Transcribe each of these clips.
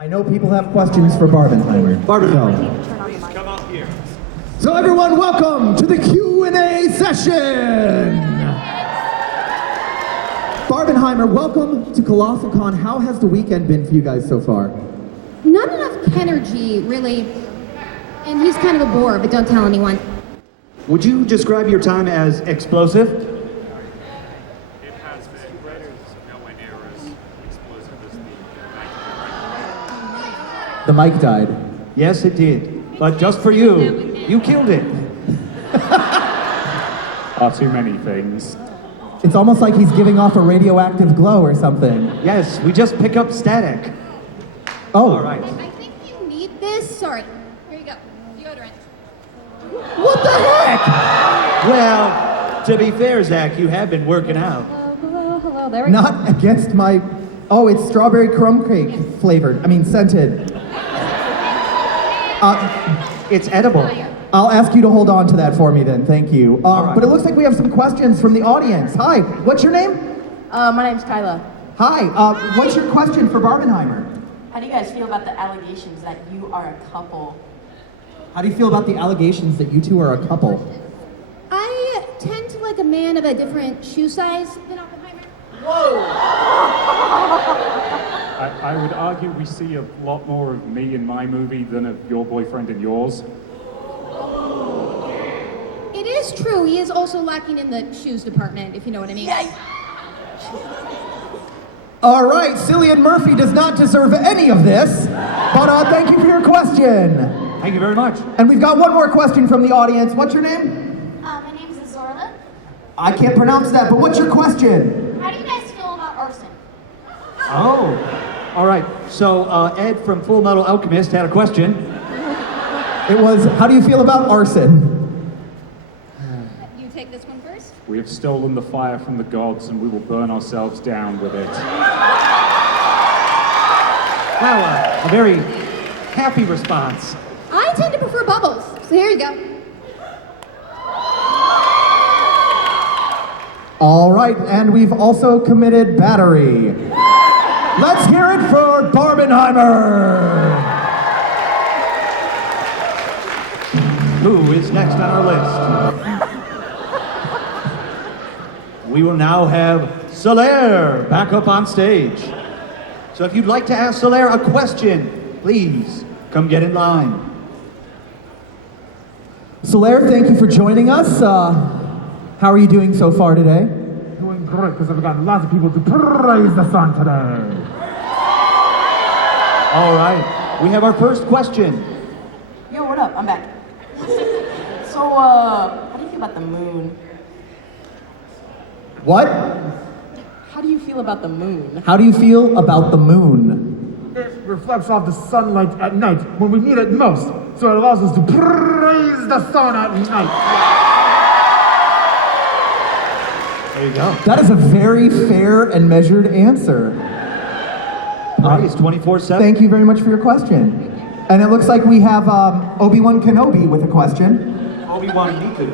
I know people have questions for Barbenheimer. Barbenheimer, please come up here. So everyone, welcome to the Q&A session! Barbenheimer, welcome to Colossalcon. How has the weekend been for you guys so far? Not enough energy, really. And he's kind of a bore, but don't tell anyone. Would you describe your time as explosive? It has been nowhere near as explosive as The mic died. Yes, it did. But just for you, you killed it. are too many things. It's almost like he's giving off a radioactive glow or something. Yes, we just pick up static. Oh. All right. I think you need this. Sorry. Here you go. Deodorant. What the heck? Well, to be fair, Zach, you have been working out. Hello. There we go. Not against my... Oh, it's strawberry crumb cake flavored. I mean, scented. It's edible. I'll ask you to hold on to that for me then, thank you. All right. But it looks like we have some questions from the audience. Hi, what's your name? My name's Kyla. Hi, what's your question for Barbenheimer? How do you guys feel about the allegations that you are a couple? How do you feel about the allegations that you two are a couple? I tend to like a man of a different shoe size than Oppenheimer. I would argue we see a lot more of me in my movie than of your boyfriend in yours. It is true. He is also lacking in the shoes department, if you know what I mean. All right, Cillian Murphy does not deserve any of this, but thank you for your question. Thank you very much. And we've got one more question from the audience. What's your name? My name's Azorla. I can't pronounce that, but what's your question? How do you guys feel about arson? Oh. All right. So Ed from Full Metal Alchemist had a question. It was, how do you feel about arson? You take this one first. We have stolen the fire from the gods and we will burn ourselves down with it. Wow, a very happy response. I tend to prefer bubbles, so here you go. All right, and we've also committed battery. Let's hear it for Barbenheimer! Who is next on our list? We will now have Soler back up on stage. So if you'd like to ask Soler a question, please come get in line. Soler, thank you for joining us. How are you doing so far today? Doing great, because I've got lots of people to praise the sun today. All right, we have our first question. Yo, what up? I'm back. So, how do you feel about the moon? What? How do you feel about the moon? How do you feel about the moon? It reflects off the sunlight at night when we need it most, so it allows us to praise the sun at night. There you go. That is a very fair and measured answer. Praise 24/7. Thank you very much for your question. And it looks like we have Obi-Wan Kenobi with a question. Obi-Wan me too.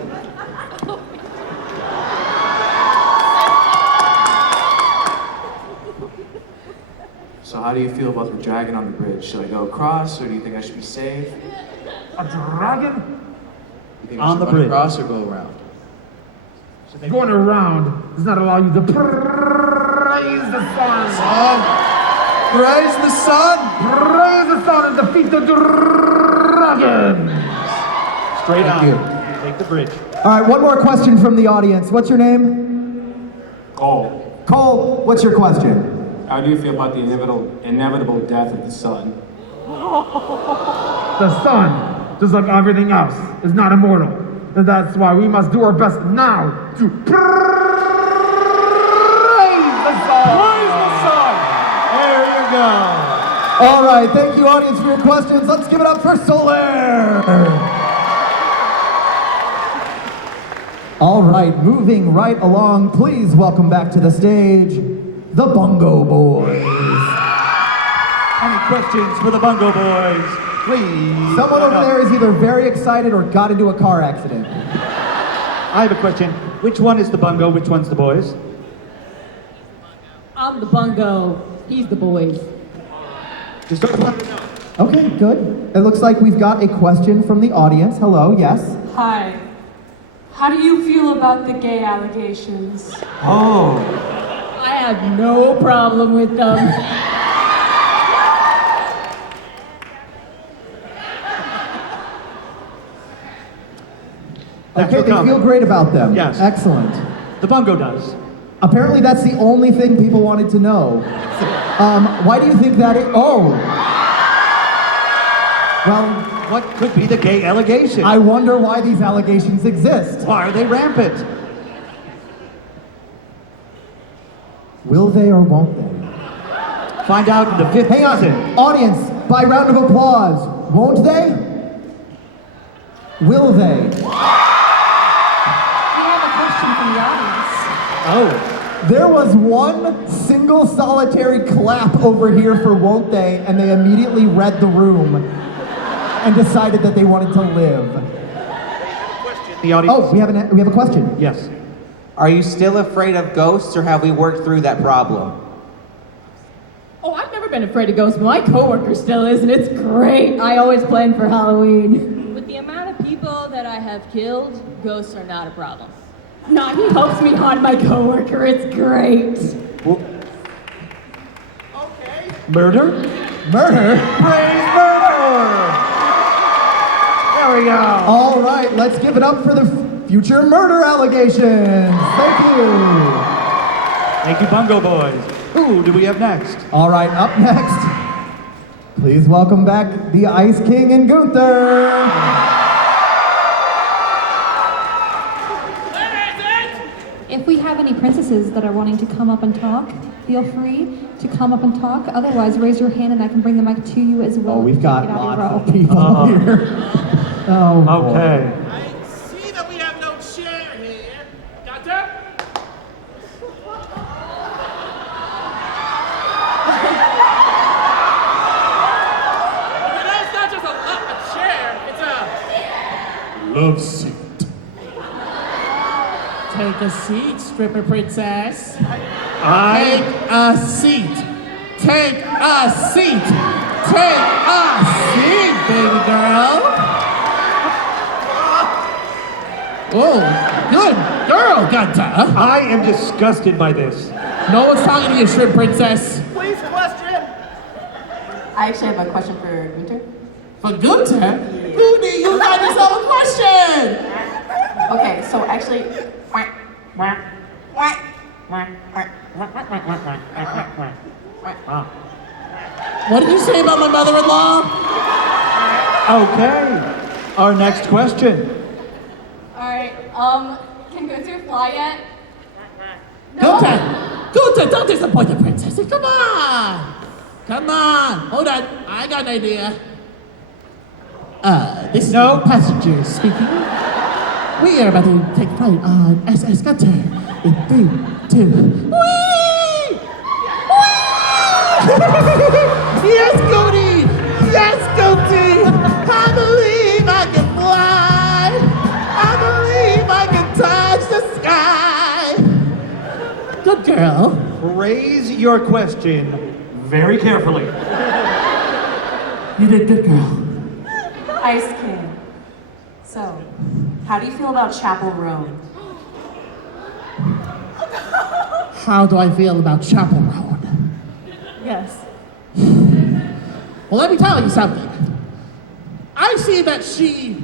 So how do you feel about the dragon on the bridge? Should I go across, or do you think I should be safe? A dragon? You think On I should the run bridge. across or go around? Going around does not allow you to praise the sun. Praise the sun! Praise the sun and defeat the dragon. Straight Thank on. you. Take the bridge. All right, one more question from the audience. What's your name? Cole. Cole, what's your question? How do you feel about the inevitable death of the sun? The sun, just like everything else, is not immortal. And that's why we must do our best now to praise the sun. Praise the sun. There you go. All right, thank you, audience, for your questions. Let's give it up for Soler. All right, moving right along, please welcome back to the stage, the Bungo Boys. Any questions for the Bungo Boys? Please. Someone over there is either very excited or got into a car accident. I have a question. Which one is the Bungo? Which one's the boys? I'm the bungo. He's the boys. Just don't let it know. Okay, good. It looks like we've got a question from the audience. Hello, yes. Hi. How do you feel about the gay allegations? Oh. I have no problem with them. That's Okay, your they comment. feel great about them. Yes. Excellent. The bungo does. Apparently that's the only thing people wanted to know. Why do you think that is? Oh. Well, What could be the gay allegation? I wonder why these allegations exist. Why are they rampant? Will they or won't they? Find out in the fifth Hang on, season. audience, by round of applause. Won't they? Will they? We have a question from the audience. Oh. There was one single solitary clap over here for won't they, and they immediately read the room and decided that they wanted to live. The audience. Oh, we have a question. Yes. Are you still afraid of ghosts, or have we worked through that problem? Oh, I've never been afraid of ghosts. My coworker still is, and it's great. I always plan for Halloween. With the amount of people that I have killed, ghosts are not a problem. No, he helps me haunt my coworker. It's great. Well, murder? Murder? Praise murder! There we go. All right, let's give it up for the future murder allegations. Thank you. Thank you, Bungo Boys. Who do we have next? All right, up next, please welcome back the Ice King and Gunther. If we have any princesses that are wanting to come up and talk, feel free to come up and talk. Otherwise, raise your hand and I can bring the mic to you as well. Oh, we've Get got out of your lots row. of people here. Oh, boy. Okay. I see that we have no chair here. Doctor? That's not just a chair, it's a love seat. Take a seat, stripper princess. Take a seat. Take a seat. Take a seat, baby girl. Oh, good girl, Gunta. I am disgusted by this. No one's talking to you, shrimp princess. Please question. I actually have a question for Gunter. For Gunta? Goody, you got yourself a question. Okay, so actually, What did you say about my mother-in-law? Okay. Our next question. Alright, can Gunther fly yet? Gunta, don't disappoint the princess. Come on. Come on. Hold on. I got an idea. This is No. passenger speaking. We are about to take flight on SS Gunter in 3, 2, whee! Yes, Goody! Yes, Goody! I believe I can fly! I believe I can touch the sky! Good girl. Raise your question very carefully. You did good, girl. Ice King. So, how do you feel about Chapel Road? How do I feel about Chapel Road? Yes. Well, let me tell you something. I see that she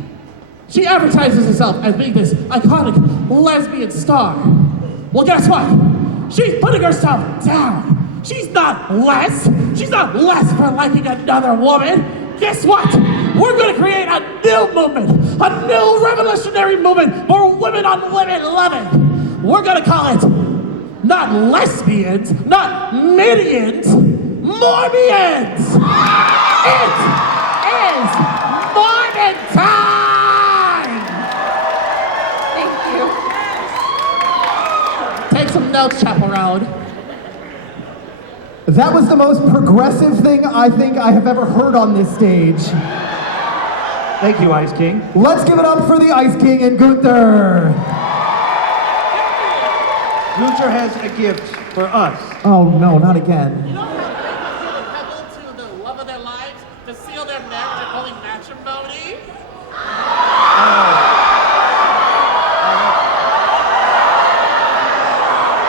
advertises herself as being this iconic lesbian star. Well, guess what? She's putting herself down. She's not less. She's not less for liking another woman. Guess what? We're going to create a new movement, a new revolutionary movement for women on women loving. We're going to call it not lesbians, not midians, Morbians. It is Morbid time. Thank you. Take some notes, Chapel Road. That was the most progressive thing I think I have ever heard on this stage. Thank you, Ice King. Let's give it up for the Ice King and Gunther. Gunther has a gift for us. Oh no, not again. You don't have to give a pebble to the love of their to seal their marriage and holy matrimony?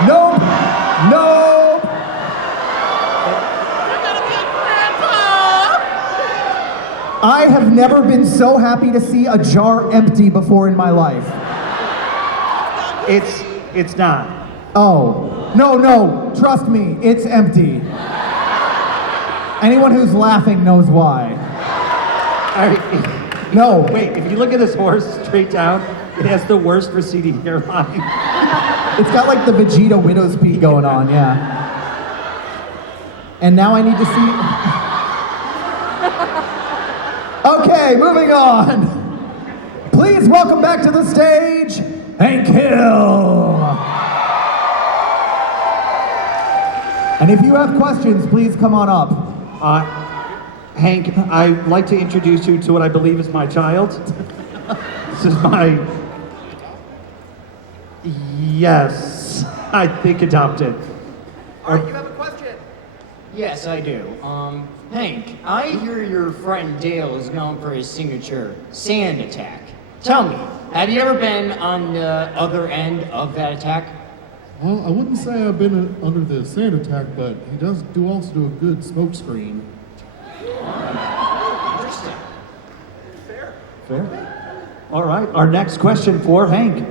Nope. Nope. You're gonna be a grandpa! I have never been so happy to see a jar empty before in my life. It's not. Oh, no, trust me, it's empty. Anyone who's laughing knows why. All right. No. Wait, if you look at this horse straight down, it has the worst receding hairline. It's got like the Vegeta widow's peak going on, yeah. And now I need to see. Okay, moving on. Please welcome back to the stage, Hank Hill. And if you have questions, please come on up. Hank, I'd like to introduce you to what I believe is my child. This is my... Yes, I think adopted. All right, you have a question? Yes, I do. Hank, I hear your friend Dale is known for his signature sand attack. Tell me, have you ever been on the other end of that attack? Well, I wouldn't say I've been under the sand attack, but he does also do a good smoke screen. Interesting. Fair. All right, our next question for Hank.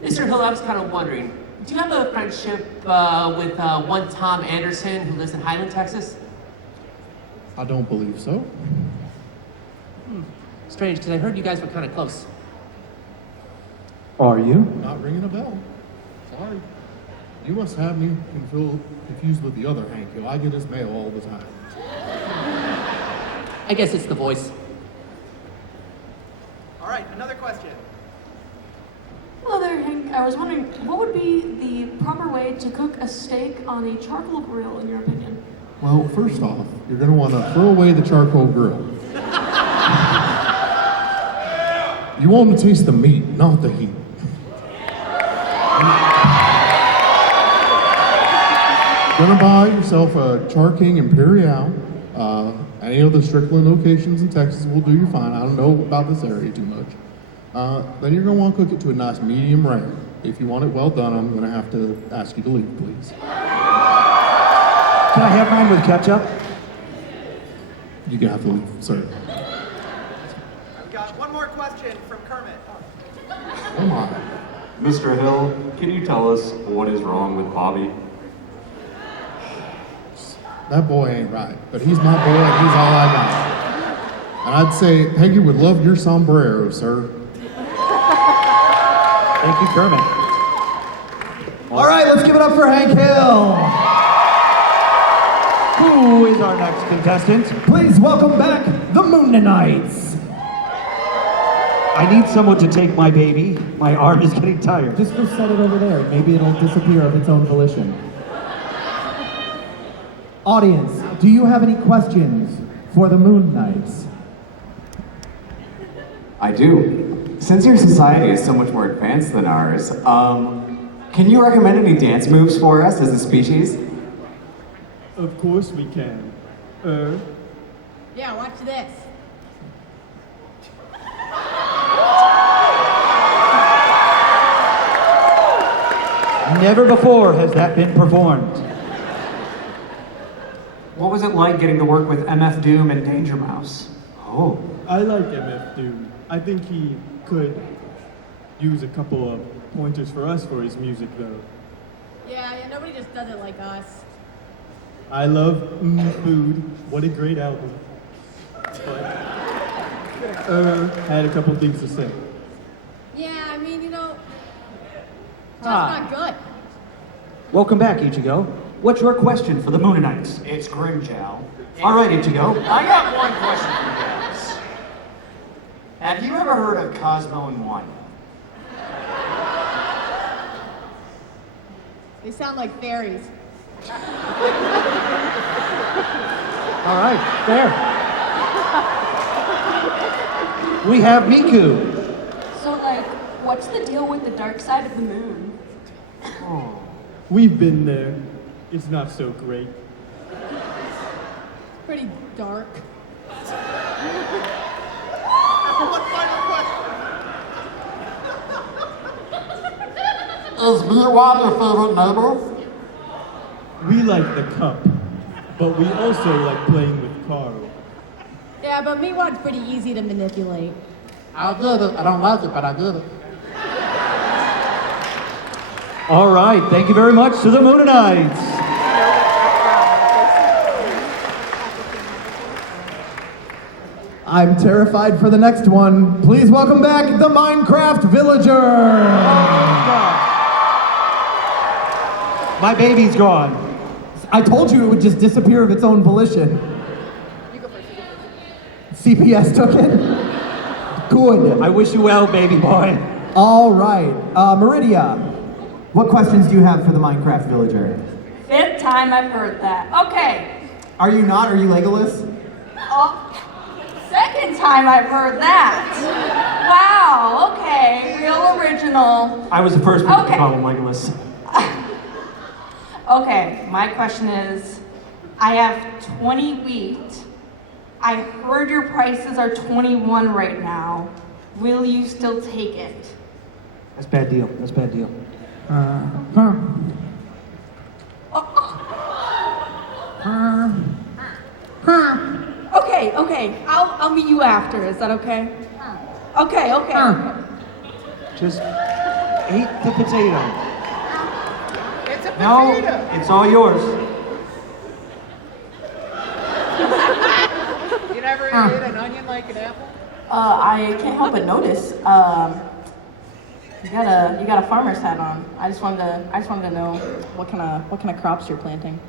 Mr. Hill, I was kind of wondering, do you have a friendship with one Tom Anderson who lives in Highland, Texas? I don't believe so. Strange, because I heard you guys were kind of close. Are you? Not ringing a bell. Sorry. You must have me confused with the other Hank Hill. I get his mail all the time. I guess it's the voice. All right, another question. Hello there, Hank. I was wondering, what would be the proper way to cook a steak on a charcoal grill, in your opinion? Well, first off, you're going to want to throw away the charcoal grill. You want to taste the meat, not the heat. Gonna buy yourself a Char King Imperial. Any of the Strickland locations in Texas will do you fine. I don't know about this area too much. Then you're gonna want to cook it to a nice medium rare. If you want it well done, I'm gonna have to ask you to leave, please. Can I have mine with ketchup? You're gonna have to leave, sir. I've got one more question from Kermit. Come on. Mr. Hill, can you tell us what is wrong with Bobby? That boy ain't right, but he's my boy and he's all I got. And I'd say Peggy would love your sombrero, sir. Thank you, Kermit. All right, let's give it up for Hank Hill. Who is our next contestant? Please welcome back the Moonanites. I need someone to take my baby. My arm is getting tired. Just go set it over there. Maybe it'll disappear of its own volition. Audience, do you have any questions for the Moon Knights? I do. Since your society is so much more advanced than ours, can you recommend any dance moves for us as a species? Of course we can. Yeah, watch this. Never before has that been performed. What was it like getting to work with MF Doom and Danger Mouse? Oh. I like MF Doom. I think he could use a couple of pointers for us for his music, though. Yeah, nobody just does it like us. I love Food. What a great album. But, had a couple things to say. Yeah, I mean, it's not good. Welcome back, Ichigo. What's your question for the Moonanites? It's Grimjow. All right, Ichigo. I got one question for you guys. Have you ever heard of Cosmo and One? They sound like fairies. All right, fair. We have Miku. So, what's the deal with the dark side of the moon? We've been there. It's not so great. pretty dark. Is Meatwad your favorite neighbor? We like the cup, but we also like playing with Carl. Yeah, but Meatwad's pretty easy to manipulate. I get it. I don't like it, but I get it. All right, thank you very much to the Moonanites. I'm terrified for the next one. Please welcome back the Minecraft Villager. My baby's gone. I told you it would just disappear of its own volition. CPS took it? Good. I wish you well, baby boy. All right. Meridia, what questions do you have for the Minecraft Villager? 5th time I've heard that. Okay. Are you not? Are you Legolas? Oh, 2nd time I've heard that. Wow, okay. Real original. I was the first person Okay. to call him Legolas. Okay, my question is, I have 20 wheat. I heard your prices are 21 right now. Will you still take it? That's a bad deal. That's a bad deal. Okay. I'll meet you after. Is that okay? Okay. Just eat the potato. It's a No, it's all yours. You never ate an onion like an apple? I can't help but notice. You got a farmer's hat on. I just wanted to know what kind of crops you're planting.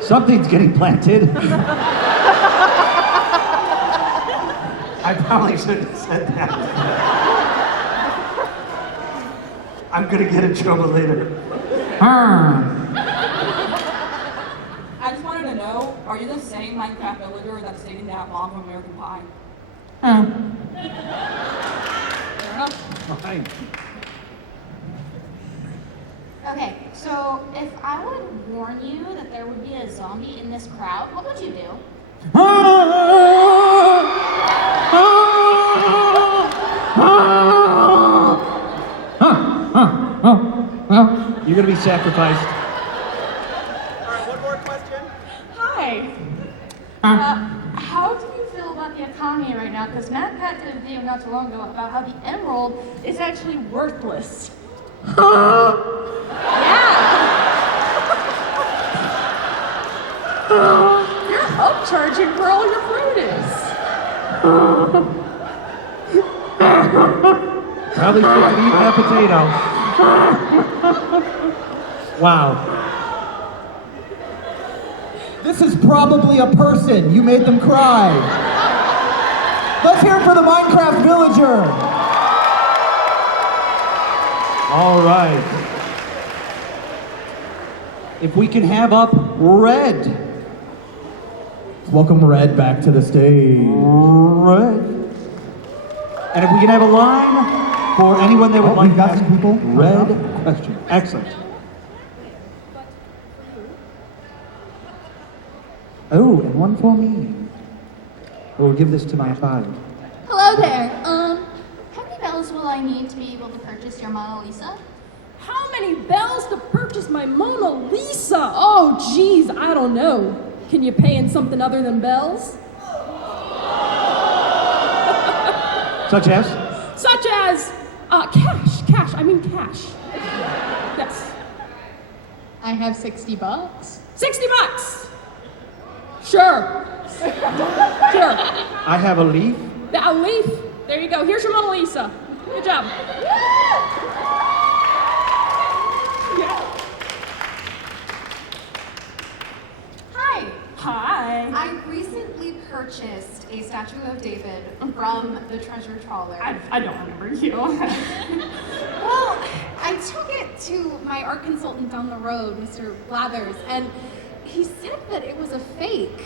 Something's getting planted. I probably shouldn't have said that. I'm gonna get in trouble later. I just wanted to know, are you the same Minecraft villager that's taking that long from American Pie? Fair enough. Fine. Okay, so if I would warn you that there would be a zombie in this crowd, what would you do? You're gonna be sacrificed. Alright, one more question. Hi. How do you feel about the economy right now? Because Matt Pat did a video not too long ago about how the emerald is actually worthless. You're upcharging for all your produce. Probably shouldn't eat that potato. Wow. This is probably a person. You made them cry. Let's hear it for the Minecraft Villager. All right. If we can have up Red. Welcome Red back to the stage. Red. And if we can have a line for anyone that would like to ask people Red question. Excellent. Oh, and one for me. We'll give this to my father. Hello there. How many bells will I need to be able to purchase your Mona Lisa? How many bells to purchase my Mona Lisa? Oh, geez, I don't know. Can you pay in something other than bells? Such as? Such as cash. I mean cash. Yes. I have $60. $60. Sure. Sure. I have a leaf. A leaf. There you go. Here's your Mona Lisa. Good job. Hi. Hi. I recently purchased a statue of David from the treasure trawler. I don't remember you. Well, I took it to my art consultant down the road, Mr. Blathers, and he said that it was a fake.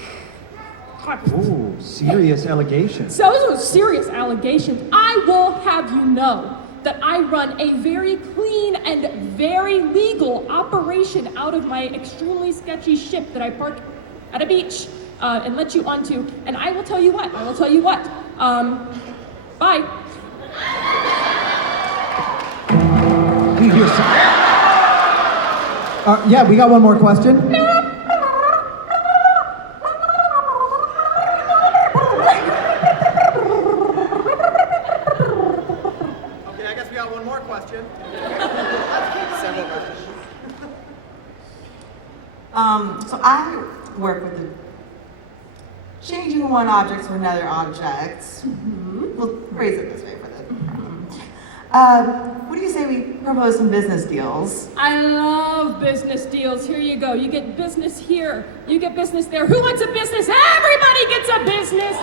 Ooh, serious allegations. So those are serious allegations. I will have you know that I run a very clean and very legal operation out of my extremely sketchy ship that I park at a beach and let you onto. And I will tell you what. Bye. We hear some. Yeah, we got one more question. Okay, I guess we got one more question. So I work with the changing one object to another object. We'll phrase it this way for this. What do you say we propose some business deals? I love business deals. Here you go. You get business here. You get business there. Who wants a business? Everybody gets a business.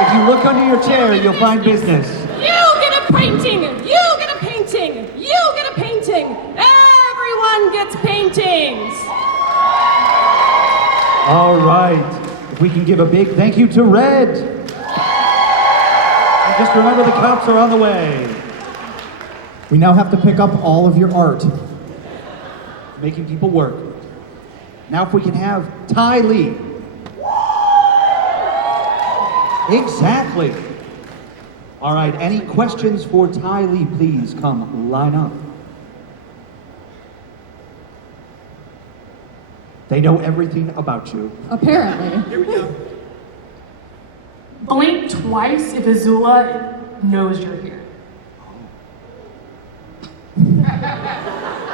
If you look under your chair, you'll find business. You get a painting. You get a painting. You get a painting. Everyone gets paintings. All right. If we can give a big thank you to Red. And just remember the cops are on the way. We now have to pick up all of your art. Making people work. Now if we can have Ty Lee. Exactly. All right, any questions for Ty Lee, please come line up. They know everything about you. Apparently. Here we go. Blink twice if Azula knows you're here.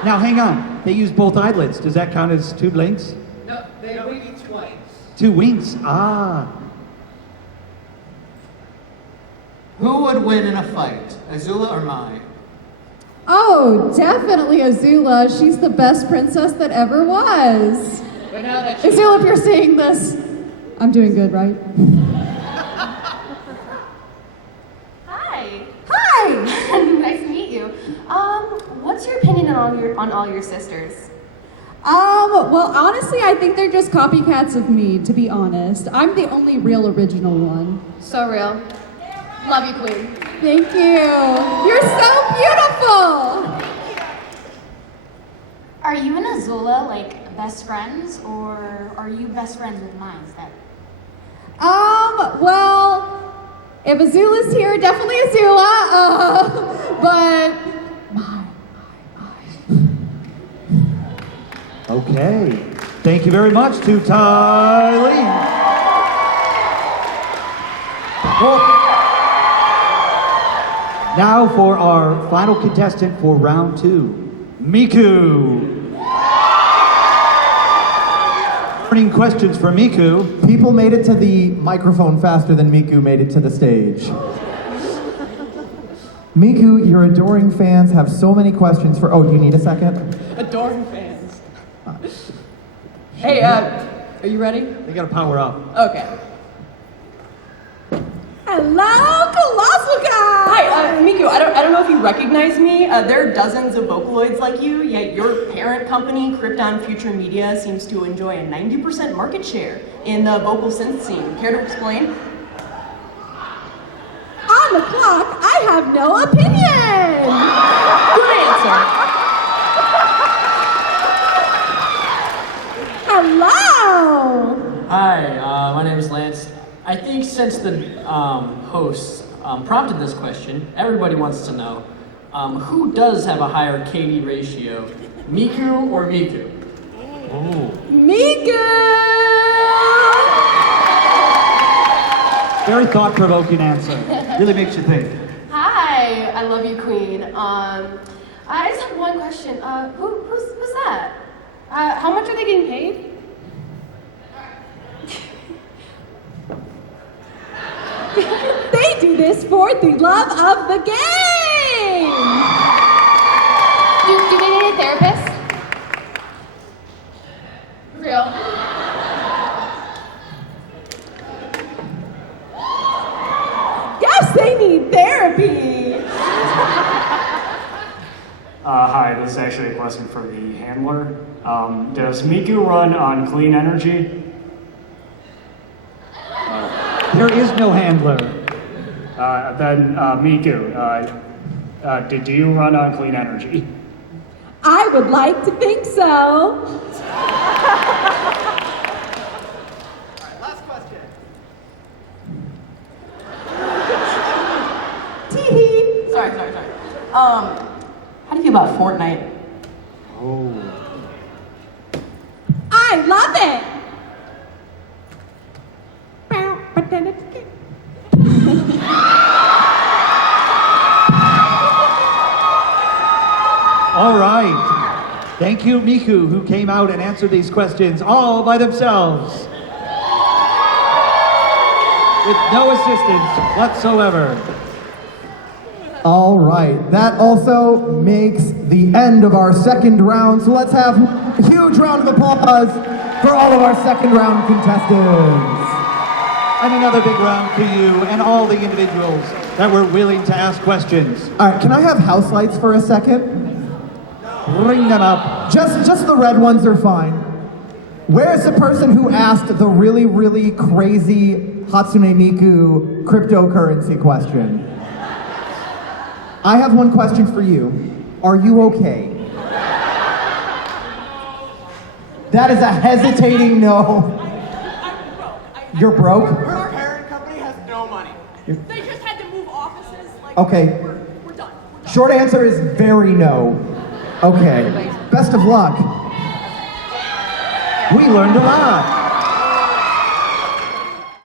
Now hang on, they use both eyelids. Does that count as 2 blinks? No, they wink twice. 2 winks, ah. Who would win in a fight, Azula or Mai? Oh, definitely Azula. She's the best princess that ever was. But now that Azula, if you're seeing this, I'm doing good, right? Hi. Nice to meet you. What's your opinion on all your sisters? Well, honestly, I think they're just copycats of me, to be honest. I'm the only real original one. So real. Love you, Queen. Thank you. You're so beautiful. Are you and Azula like best friends, or are you best friends with Mai instead? Well, if Azula's here, definitely Azula. But Okay. Thank you very much to Ty Lee. Well, now for our final contestant for round 2, Miku. Burning questions for Miku. People made it to the microphone faster than Miku made it to the stage. Miku, your adoring fans have so many questions for... Oh, do you need a second? Adoring fans. Hey, are you ready? They gotta power up. Okay. Hello, Colossalcon! Hi, Miku, I don't know if you recognize me. There are dozens of Vocaloids like you, yet your parent company, Krypton Future Media, seems to enjoy a 90% market share in the vocal synth scene. Care to explain? on the clock, I have no opinion. Good answer. Hello. Hi, my name is Lance. I think since the host prompted this question, everybody wants to know, who does have a higher KD ratio, Miku or Miku? Oh. Miku! Very thought-provoking answer. Really makes you think. Hi, I love you, Queen. I just have one question. Who's that? How much are they getting paid? They do this for the love of the game. Do they need a therapist? Real. Yes, they need therapy. Hi, this is actually a question for the handler. Does Miku run on clean energy? There is no handler. Then Miku, do you run on clean energy? I would like to think so. Last question. Tee-hee. Sorry. How do you feel about Fortnite? Oh. I love it. All right. Thank you, Miku, who came out and answered these questions all by themselves. With no assistance whatsoever. All right, that also makes the end of our second round. So let's have a huge round of applause for all of our second round contestants. And another big round for you and all the individuals that were willing to ask questions. All right, can I have house lights for a second? Bring them up. Just the red ones are fine. Where's the person who asked the really, really crazy Hatsune Miku cryptocurrency question? I have one question for you. Are you okay? That is a hesitating no. You're broke? Our parent company has no money. They just had to move offices. Okay. We're done. Short answer is very no. Okay. Best of luck. We learned a lot.